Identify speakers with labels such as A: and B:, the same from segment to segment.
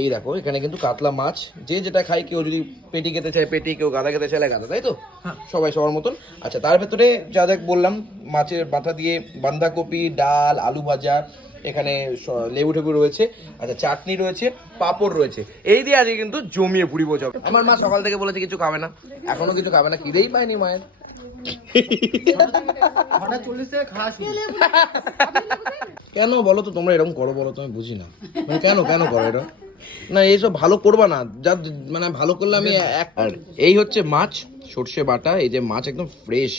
A: এই দেখো এখানে কিন্তু কাতলা মাছ। যে যেটা খায় কেউ যদি পেটি খেতে চায় পেটি কেউ গাদা খেতে চাইলে গাদা তাই তো? সবাই সবার মতন। আচ্ছা তার ভেতরে যা দেখ বললাম মাছের মাথা দিয়ে বাঁধাকপি ডাল আলু ভাজা এখানে লেবু টেবু রয়েছে। আচ্ছা চাটনি রয়েছে পাঁপড় রয়েছে। এই দিয়ে আজকে কিন্তু জমিয়ে পুরি বোঝাব আমার মা সকাল থেকে বলেছে কিছু খাবে না। এখনও কিছু খাবে না খিদেই পায়নি মায়ের। কেন বলো তো তোমরা এরকম করো বলো তো আমি বুঝি না। মানে কেন কেন করো এটা না এইসব ভালো করবা না। যা মানে ভালো করলে আমি এক আর এই হচ্ছে মাছ সর্ষে বাটা এই যে মাছ একদম ফ্রেশ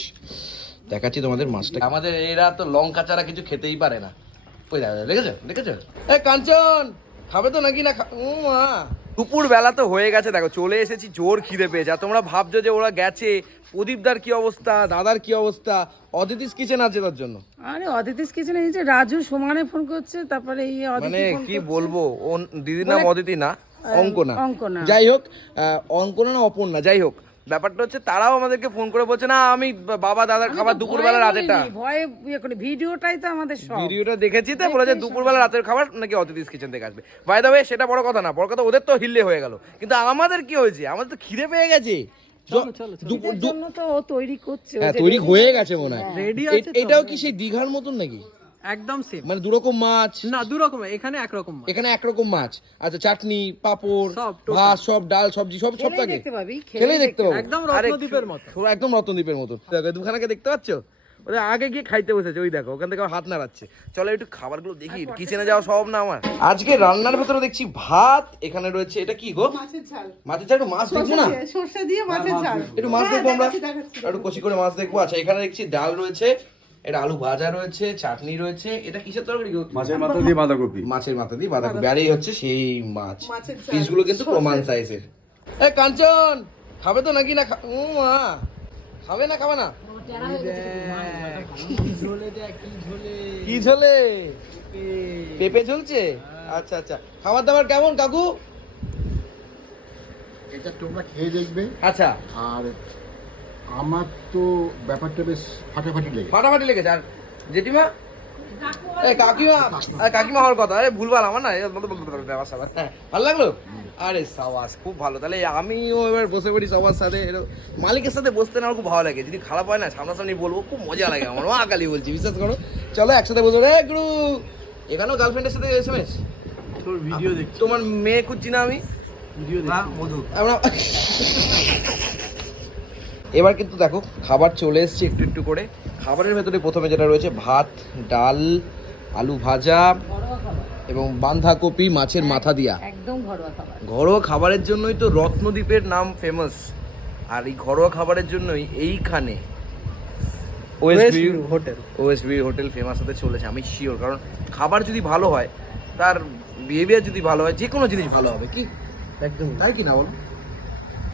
A: দেখাচ্ছি তোমাদের মাছটা। আমাদের এরা তো লঙ্কা ছাড়া কিছু খেতেই পারে না। দেখেছ? দেখেছ? এ কাঞ্চন! খাবে তো নাকি না উ মা। দুপুর বেলা তো হয়ে গেছে দেখো চলে এসেছি জোর খিদে পেয়েছে। আর তোমরা ভাবছ যে ওরা গেছে প্রদীপদার কি অবস্থা দাদার কি অবস্থা? অদিতিস কিচেন আছে তার জন্য।
B: আরে অদিতিস কিচেনে এই যে রাজু সমানে ফোন করছে তারপরে এই অদিতি
A: মানে কি বলব ও দিদির নাম অদিতি না? অঙ্কনা।
B: অঙ্কনা।
A: যাই হোক আহ, অঙ্কনা না অপর্ণা যাই হোক। ব্যাপারটা হচ্ছে তারাও আমাদেরকে ফোন করে বলছে না আমি বাবা দাদার খাবার দুপুরবেলা রাতেরটা।
B: ভয়ে ইয়ে করে ভিডিওটাই তো আমাদের সব
A: ভিডিওটা দেখেছি তো বলেছে দুপুরবেলা রাতের খাবার নাকি অতিথিস কিচেন থেকে আসবে। বাই দ্য ওয়ে সেটা বড় কথা না বড় কথা ওদের তো হিল্লে হয়ে গেল। কিন্তু আমাদের কি হয়েছে? আমাদের তো খিদে পেয়ে গেছে। য- দুপুর
B: জন্য তো ও তৈরি
A: হ্যাঁ তৈরি হয়ে গেছে মনে হয়।
C: তো?
A: এটাও কি সেই দীঘার মতন নাকি?
C: একদম সেম
A: মানে দুরকম মাছ?
C: না দু রকম এখানে একরকম মাছ।
A: এখানে একরকম মাছ। আচ্ছা চাটনি পাপড়
C: সব,
A: ভাত সব ডাল সবজি সব সব থাকে
B: দেখতে পাবি
A: খেলেই দেখতে পাবো।
C: একদম রত্নদ্বীপের মতো।
A: একদম রত্নদ্বীপের মতো। দেখো দুখানাকে দেখতে পাচ্ছ? ওদের আগে গিয়ে খাইতে বসেছে ওই দেখো ওখান থেকে আমার হাত নাড়াচ্ছে। চলো একটু খাবারগুলো দেখি কিচেনে যাওয়া সব না আমার? আজকে রান্নার ভেতরে দেখছি ভাত এখানে রয়েছে এটা কি গো?
B: মাছের ঝাল।
A: মাছের চাল একটু মাছ দেখব না?
B: সর্ষে দিয়ে মাছের ঝাল।
A: একটু মাছ দেখব আমরা। একটু কষি করে মাছ দেখব। আচ্ছা এখানে দেখছি ডাল রয়েছে এটা আলু ভাজা রয়েছে চাটনি রয়েছে এটা কিসের তরকারি
D: মাছের মাথা দিয়ে বাঁধাকপি।
A: মাছের মাথা দিয়ে বাঁধাকপি। আর এই হচ্ছে সেই মাছ। পিসগুলো কিন্তু প্রমাণ সাইজের এ কাঞ্চন খাবে তো নাকি না উ মা। খাবে না খাবে না? কি ঝোলে? পেঁপে ঝুলছে? আচ্ছা আচ্ছা। খাবার দাবার কেমন কাকু?
E: এটা তোমরা খেয়ে দেখবে।
A: আচ্ছা।
E: আর আমার তো ব্যাপারটা বেশ ফাটাফাটি লেগে
A: ফাটাফাটি লেগেছে। আর জেঠিমা? এ কাকিমা আরে কাকিমা হওয়ার কথা। আরে ভুলভাল আমার না ব্যাপার স্যাপার। হ্যাঁ, ভালো লাগল? আরে সাবাস খুব ভালো। তাহলে আমিও এবার বসে পড়ি সবার সাথে। মালিকের সাথে বসতে না আমার খুব ভালো লাগে। যদি খারাপ হয় না সামনাসামনি বলব খুব মজা লাগে আমার। মা কালি বলছি বিশ্বাস করো। চলো একসাথে বসে রে গুরু এখানেও গার্লফ্রেন্ডের সাথে এসএমএস
C: তোর ভিডিও দেখছি।
A: তোমার মেয়ে খুঁজছি না আমি?
C: ভিডিও মধু।
A: আমরা এবার কিন্তু দেখো খাবার চলে এসছে একটু একটু করে। খাবারের ভেতরে প্রথমে যেটা রয়েছে ভাত ডাল আলু ভাজা এবং বাঁধাকপি মাছের মাথা দিয়া।
B: একদম ঘরোয়া খাবার।
A: ঘরোয়া খাবারের জন্যই তো রত্নদ্বীপের নাম ফেমাস আর এই ঘরোয়া খাবারের জন্যই এইখানে
C: হোটেল
A: হোটেল ফেমাস হতে চলেছে আমি শিওর কারণ খাবার যদি ভালো হয় তার বিহেভিয়ার যদি ভালো হয় যে কোনো জিনিস ভালো হবে কি?
C: একদম
A: তাই কি না বল?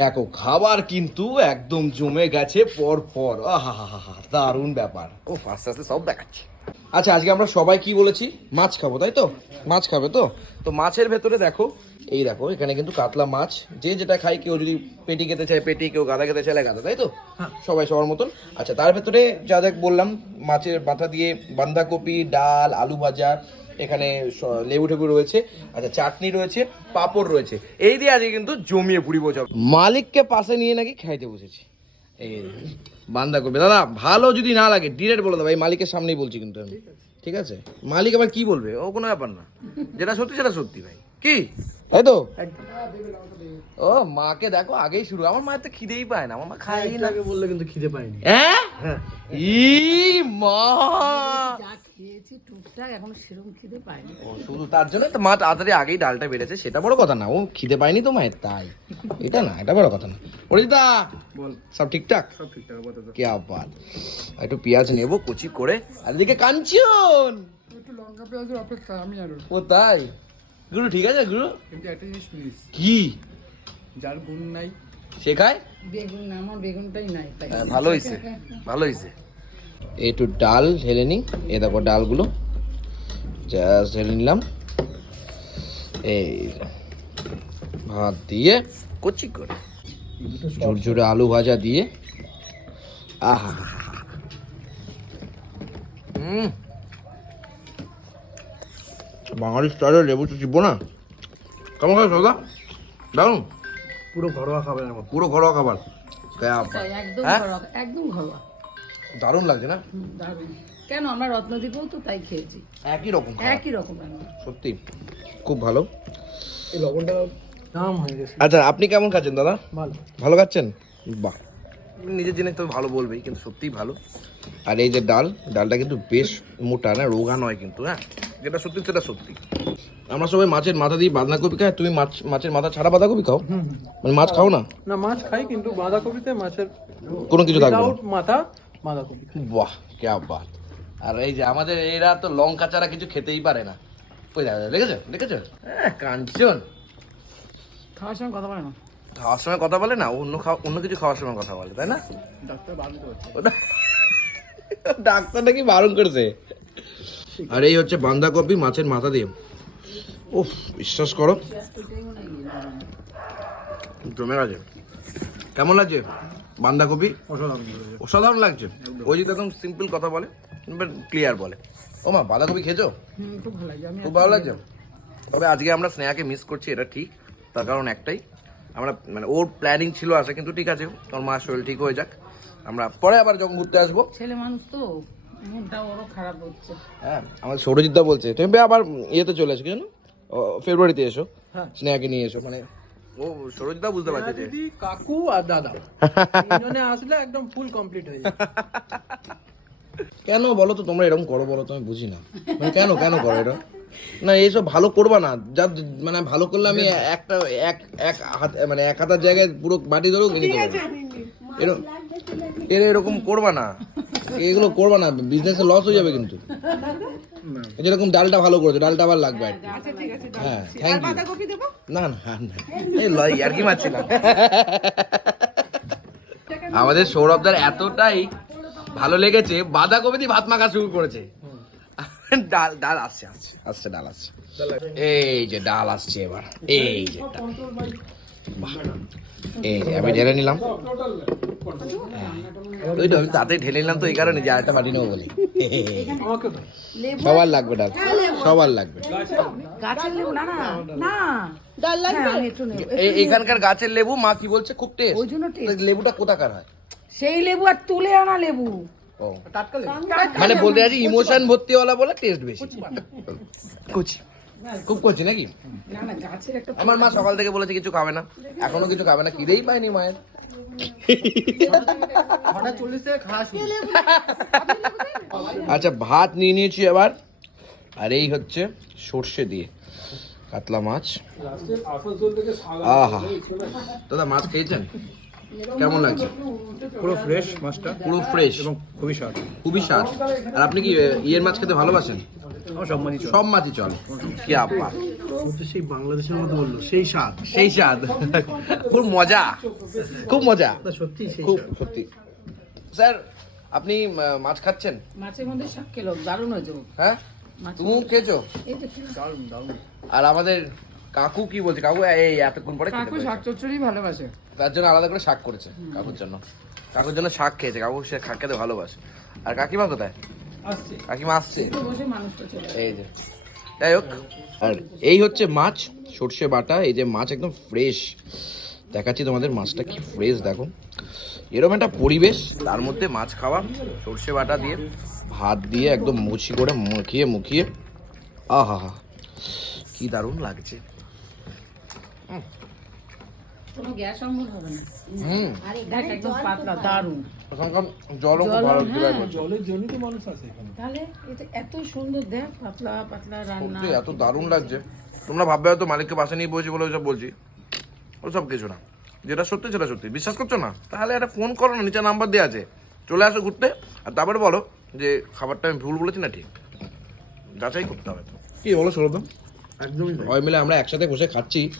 A: দেখো খাবার কিন্তু একদম জমে গেছে পর পর আহা হা হা দারুণ ব্যাপার। ও আস্তে আস্তে সব দেখাচ্ছি। আচ্ছা আজকে আমরা সবাই কি বলেছি? মাছ খাব তাই তো? মাছ খাবে তো? তো মাছের ভেতরে দেখো। এই দেখো এখানে কিন্তু কাতলা মাছ। যে যেটা খায় কেউ যদি পেটি খেতে চায় পেটি কেউ গাদা খেতে চাইলে গাদা তাই তো? সবাই সবার মতন। আচ্ছা তার ভেতরে যা দেখ বললাম মাছের মাথা দিয়ে বাঁধাকপি ডাল আলু ভাজা এখানে লেবু টেবু রয়েছে আচ্ছা চাটনি রয়েছে, পাঁপড় রয়েছে। এই দিয়ে আজকে কিন্তু জমিয়ে পুরি বোঝাবো মালিককে পাশে নিয়ে নাকি খাইতে বসেছি। এই বান্ধাকপি দাদা, ভালো যদি না লাগে ডিরেক্ট বলে দেবো এই মালিকের সামনেই বলছি কিন্তু আমি। ঠিক আছে? মালিক আবার কি বলবে? ও কোনো ব্যাপার না। যেটা সত্যি, সেটা সত্যি ভাই। কি? তাই তো। ও মাকে দেখো আগেই শুরু। আমার মায়ের তো খিদেই পায় না আমার মা খাই না।
C: আগে বললে কিন্তু খিদে পাইনি
A: হ্যাঁ। ই মা।
B: যা খেয়েছি টুকটাক এখন সেরকম খিদে পাইনি
A: ও শুধু তার জন্য তো মা তাড়াতাড়ি আগেই ডালটা বেড়েছে সেটা বড় কথা না। ও খিদে পায়নি তো মায়ের তাই। এটা না এটা বড় কথা না। অরিজিতা
C: বল।
A: সব ঠিকঠাক?
C: সব ঠিকঠাক
A: কে বাত একটু পেঁয়াজ নেব কুচি করে। আর এদিকে কাঞ্চন!
E: একটু লঙ্কা পেঁয়াজের অপেক্ষা আমি আর
A: ও তাই? গুরু ঠিক আছে গুরু?
E: কিন্তু একটা জিনিস মিস
A: কি?
E: যার গুণ নাই
A: শেখায়
B: বেগুন না, আমার বেগুনটাই নাই তাই।
A: হ্যাঁ, ভালো হয়েছে ভালো হয়েছে। একটু ডাল ঢেলে নিই এ দেখো ডালগুলো। জাস্ট ঢেলে নিলাম। এই ভাত দিয়ে কচি করে ঝুরঝুরে আলু ভাজা দিয়ে। আহা হুম। বাঙালি স্টাইলে লেবু তো চিবো না। কেমন খাবে সদা? দারুণ
C: পুরো ঘরোয়া খাবার মতো।
A: পুরো ঘরোয়া খাবার।
B: একদম
A: হ্যাঁ?
B: ঘরোয়া একদম ঘরোয়া।
A: দারুণ লাগছে না?
B: দারুণ। কেন আমরা রত্নদ্বীপেও তো তাই খেয়েছি।
A: একই রকম
B: একই রকম
A: সত্যি খুব ভালো।
C: এই লবণটা দাম হয়ে গেছে।
A: আচ্ছা আপনি কেমন খাচ্ছেন দাদা?
C: ভালো।
A: ভালো খাচ্ছেন? বাহ। নিজের জিনিস তো ভালো বলবেই কিন্তু সত্যিই ভালো। আর এই যে ডাল ডালটা কিন্তু বেশ মোটা না রোগা নয় কিন্তু হ্যাঁ? যেটা সত্যি সেটা সত্যি। আমরা সবাই মাছের মাথা দিয়ে বাঁধাকপি খাই তুমি মাছ মাছের মাথা ছাড়া বাঁধাকপি খাও? মানে মাছ খাও না?
C: না মাছ খাই কিন্তু বাঁধাকপিতে মাছের
A: কোনো কিছু থাকবে
C: মাথা বাঁধাকপি
A: বাহ ক্যা বাত আর এই যে আমাদের এরা তো লঙ্কা ছাড়া কিছু খেতেই পারে না। ওই দেখো দেখেছ? দেখেছ? হ্যাঁ কাঞ্চন।
B: খাওয়ার সময় কথা বলে না।
A: খাওয়ার সময় কথা বলে না অন্য খাওয়া অন্য কিছু খাওয়ার সময় কথা বলে তাই না?
C: ডাক্তার বারণ করছে।
A: ওটা- ডাক্তার নাকি বারণ করেছে? আর এই হচ্ছে বাঁধাকপি মাছের মাথা দিয়ে। উফ বিশ্বাস করো। জমে গেছে। কেমন লাগছে বাঁধাকপি?
C: অসাধারণ
A: লাগছে। ওই যদি একদম। সিম্পল কথা বলে ক্লিয়ার বলে। ও মা বাঁধাকপি খেয়েছো?
B: খুব ভালো
A: লাগছে তবে আজকে আমরা স্নেহাকে মিস করছি এটা ঠিক। তার কারণ একটাই আমরা মানে ওর প্ল্যানিং ছিল আসা কিন্তু ঠিক আছে ওর মার শরীর ঠিক হয়ে যাক। আমরা পরে আবার যখন ঘুরতে আসব।
B: ছেলে মানুষ তো মনটা ওরও খারাপ হচ্ছে।
A: হ্যাঁ আমার সৌরজিৎ দা বলছে তুমি আবার ইয়েতে চলে এসো কেন ফেব্রুয়ারিতে এসো
C: হ্যাঁ।
A: স্নেহাকে নিয়ে এসো। মানে ও সৌরজিৎ দা বুঝতে পারছে
C: দিদি কাকু আর দাদা তিনজনে আসলে একদম ফুল কমপ্লিট হয়ে যাবে।
A: কেন বলো তো তোমরা এরকম করো বলো তো আমি বুঝি না। মানে কেন কেন করো এটা না এইসব ভালো করবা না। যা মানে ভালো করলে আমি একটা এক এক হাত মানে এক হাতার জায়গায় পুরো বাটি ধরেও কিনে দেবো। এরকম এর এরকম করবা না। এগুলো করবা না বিজনেসে লস হয়ে যাবে কিন্তু। যেরকম ডালটা ভালো করেছ ডালটা আবার লাগবে আর কি। হ্যাঁ থ্যাংক ইউ না না আর না। এই লয় আর কি মারছিলাম? আমাদের সৌরভদার এতটাই ভালো লেগেছে বাঁধাকপি দিয়ে ভাত মাখা শুরু করেছে। ডাল ডাল আসছে আসছে আসছে ডাল আসছে। এই যে ডাল আসছে এবার এই যে ডাল। এই যে আমি ঢেলে নিলাম। ওই আমি তাতে ঢেলে নিলাম তো এই কারণে যে আরেকটা বাটি নেব বলি। সবার লাগবে ডাল সবার লাগবে
B: না না না। ডাল লাগবে? আমি
A: এই- এখানকার গাছের লেবু মা কি বলছে খুব টেস্ট
B: ওই জন্য
A: লেবুটা কোথাকার হয়?
B: সেই লেবু আর তুলে আনা লেবু।
A: ও। মানে বলতে চাইছি ইমোশন ভর্তিওয়ালা বলে টেস্ট বেশি। কুচি খুব কচি নাকি?
B: না না গাছের একটা
A: আমার মা সকাল থেকে বলেছে কিছু খাবে না। এখনও কিছু খাবে না খিদেই পায়নি মায়ের। আচ্ছা ভাত নিয়ে নিয়েছি এবার। আর এই হচ্ছে সর্ষে দিয়ে কাতলা মাছ। আহা। দাদা মাছ খেয়েছেন? কেমন লাগছে?
C: পুরো ফ্রেশ মাছটা
A: পুরো ফ্রেশ
C: এবং খুবই স্বাদ।
A: খুবই স্বাদ। আর আপনি কি ইয়ের মাছ খেতে ভালোবাসেন?
C: সব মাছই চলে।
A: সব মাছই চলে। কি আপা
C: সেই বাংলাদেশের মতো বলল সেই স্বাদ।
A: সেই স্বাদ। খুব মজা। খুব মজা।
C: সত্যি
A: খুব সত্যি। স্যার আপনি মাছ খাচ্ছেন?
B: মাছের মধ্যে শাক খেলো দারুণ হয়েছে
A: হ্যাঁ? তুমি খেয়েছো।
C: দারুণ দারুণ
A: আর আমাদের কাকু কি বলছে? কাকু এই এতক্ষণ পরে
B: কাকু শাক চচ্চড়ি ভালোবাসে।
A: তার জন্য আলাদা করে শাক করেছে কাকুর জন্য। কাকুর জন্য শাক খেয়েছে কাকু সে শাক খেতে ভালোবাসে। আর কাকিমা কোথায়? কাকিমা আসছে। এই যে। যাই হোক আর এই হচ্ছে মাছ সর্ষে বাটা এই যে মাছ একদম ফ্রেশ দেখাচ্ছি তোমাদের মাছটা কি ফ্রেশ দেখো। এরকম একটা পরিবেশ তার মধ্যে মাছ খাওয়া সর্ষে বাটা দিয়ে ভাত দিয়ে একদম মুছি করে মুখিয়ে মুখিয়ে। আহা হা কি দারুণ লাগছে।
B: কোনো গ্যাস অম্বল হবে না।
A: হুম।
B: দেখ একদম পাতলা দারুণ।
A: ওখানকার জলও খুব ভালো
B: হ্যাঁ।
A: জোগাড় করছে।
C: জলের জন্যই তো মানুষ আছে এখানে।
B: তাহলে এটা এত সুন্দর দেখ পাতলা পাতলা রান্না।
A: এত দারুণ লাগছে। তোমরা ভাববে হয়তো মালিককে পাশে নিয়ে বসে বলে ওইসব বলছি। ওসব কিছু না। যেটা সত্যি সেটা সত্যি। বিশ্বাস করছ না? তাহলে একটা ফোন করো না নিচে নাম্বার দেওয়া আছে। চলে আসো ঘুরতে। আর তারপরে বলো যে খাবারটা আমি ভুল বলেছি না ঠিক? যাচাই করতে হবে। কি বলো সৌরভ
C: একদমই।
A: সবাই মিলে আমরা একসাথে বসে খাচ্ছি।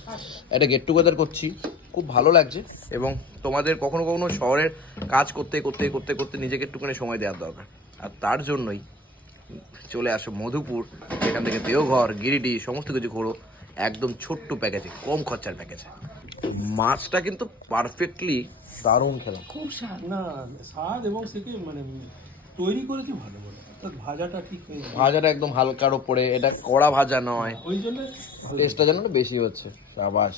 A: একটা গেট টুগেদার করছি। খুব ভালো লাগছে এবং তোমাদের কখনো কখনো শহরের কাজ করতে করতে করতে করতে নিজেকে একটুখানি সময় দেওয়ার দরকার। আর তার জন্যই চলে আসো মধুপুর এখান থেকে দেওঘর গিরিডি সমস্ত কিছু ঘোরো একদম ছোট্ট প্যাকেজে কম খরচার প্যাকেজে। মাছটা কিন্তু পারফেক্টলি দারুণ খেলাম।
B: খুব স্বাদ
C: না স্বাদ এবং সে কি মানে তৈরি করেছি ভালো করে। অর্থাৎ ভাজাটা ঠিক
A: ভাজাটা একদম হালকার ওপরে এটা কড়া ভাজা নয়।
C: ওই জন্য
A: টেস্টটা যেন বেশি হচ্ছে। সাবাস।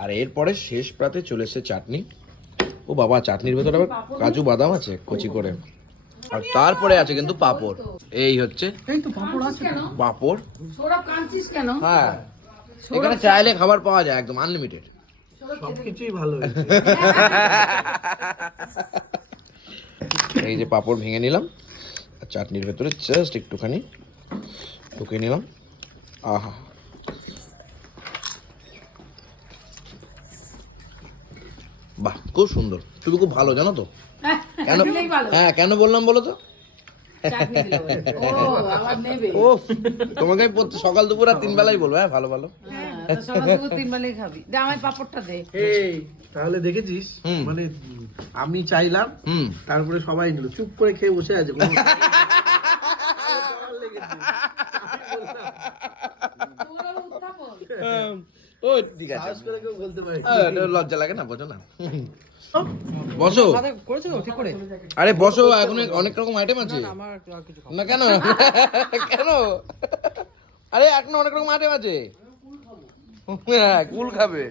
A: আর এরপরে শেষ প্রাতে চলে এসেছে চাটনি। ও বাবা, চাটনির ভেতরে আবার কাজু বাদাম আছে, কচি করে। আর তারপরে আছে কিন্তু পাপড়। এই হচ্ছে
C: পাঁপড়।
A: হ্যাঁ এখানে চাইলে খাবার পাওয়া যায় একদম আনলিমিটেড
C: সবকিছুই ভালো
A: এই যে পাঁপড় ভেঙে নিলাম, আর চাটনির ভেতরে জাস্ট একটুখানি ঢুকে নিলাম। আহা। বাহ খুব সুন্দর। তুমি খুব ভালো জানো তো? কেন হ্যাঁ কেন বললাম বলো তো?
B: ও আবার নেবে।
A: ও তোমাকে আমি সকাল দুপুর আর তিন বেলাই বলব হ্যাঁ ভালো ভালো।
B: হ্যাঁ তো সকাল দুপুর তিন বেলাই খাবি। দে আমার পাপড়টা দে।
C: এই তাহলে দেখেছিস?
A: হুম।
C: মানে আমি চাইলাম
A: হুম।
C: তারপরে সবাই নিল। চুপ করে খেয়ে বসে আছে।
A: ঠিক আছে। লজ্জা লাগে না বোঝো না। বসো।
C: করে।
A: আরে বসো এখন অনেক রকম আইটেম আছে।
C: আমার আর কিছু
A: না কেন? কেন? আরে এখন অনেক রকম আইটেম আছে। হ্যাঁ কুল খাবে।